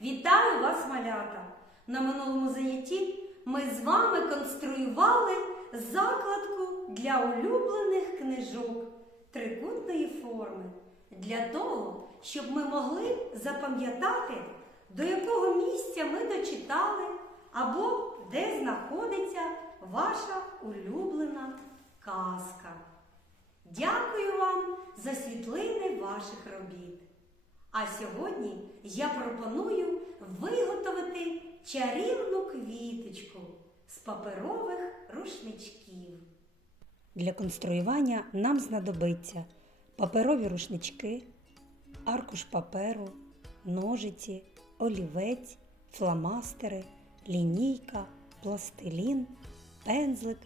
Вітаю вас, малята! На минулому занятті ми з вами конструювали закладку для улюблених книжок трикутної форми для того, щоб ми могли запам'ятати, до якого місця ми дочитали або де знаходиться ваша улюблена казка. Дякую вам за світлини ваших робіт. А сьогодні я пропоную виготовити чарівну квіточку з паперових рушничків. Для конструювання нам знадобиться паперові рушнички, аркуш паперу, ножиці, олівець, фломастери, лінійка, пластилін, пензлик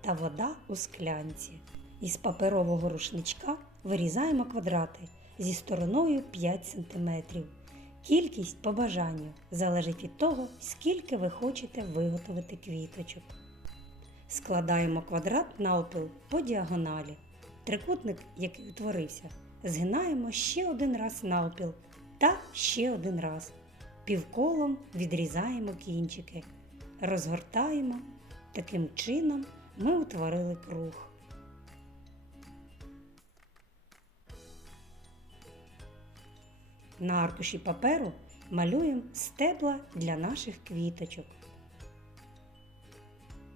та вода у склянці. Із паперового рушничка вирізаємо квадрати зі стороною 5 см. Кількість по бажанню залежить від того, скільки ви хочете виготовити квіточок. Складаємо квадрат навпіл по діагоналі. Трикутник, який утворився, згинаємо ще один раз навпіл та ще один раз. Півколом відрізаємо кінчики, розгортаємо. Таким чином ми утворили круг. На аркуші паперу малюємо стебла для наших квіточок.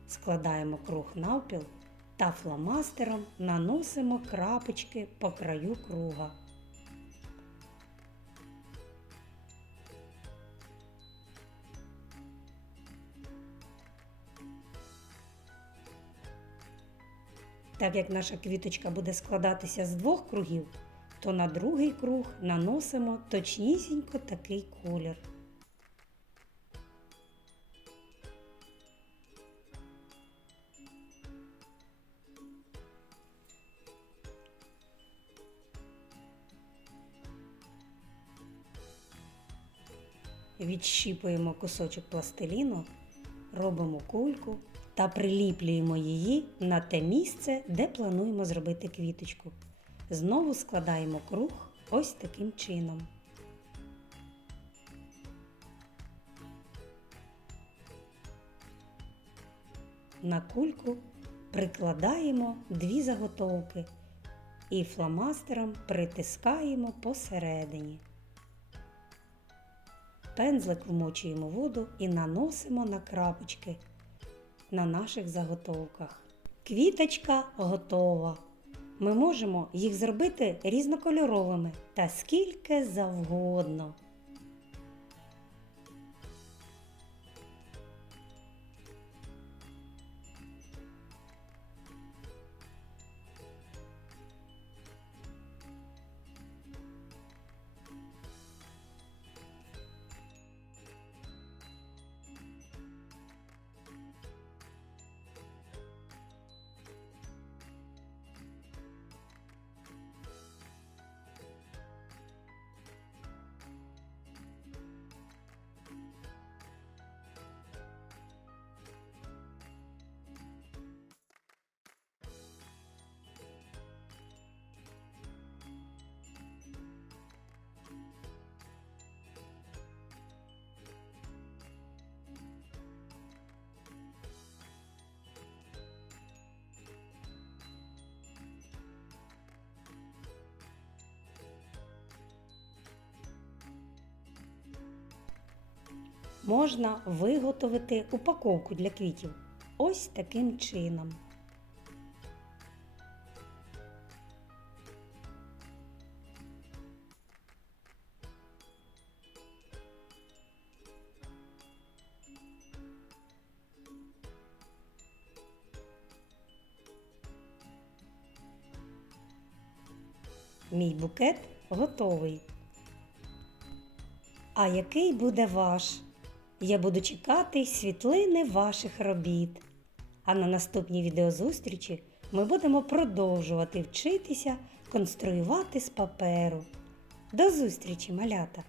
Складаємо круг навпіл та фломастером наносимо крапочки по краю круга. Так як наша квіточка буде складатися з двох кругів, то на другий круг наносимо точнісінько такий колір. Відщіпуємо кусочок пластиліну, робимо кульку та приліплюємо її на те місце, де плануємо зробити квіточку. Знову складаємо круг ось таким чином. На кульку прикладаємо дві заготовки і фломастером притискаємо посередині. Пензлик вмочуємо воду і наносимо на крапочки на наших заготовках. Квіточка готова. Ми можемо їх зробити різнокольоровими та скільки завгодно. Можна виготовити упаковку для квітів ось таким чином. Мій букет готовий. А який буде ваш? Я буду чекати світлини ваших робіт. А на наступній відеозустрічі ми будемо продовжувати вчитися конструювати з паперу. До зустрічі, малята!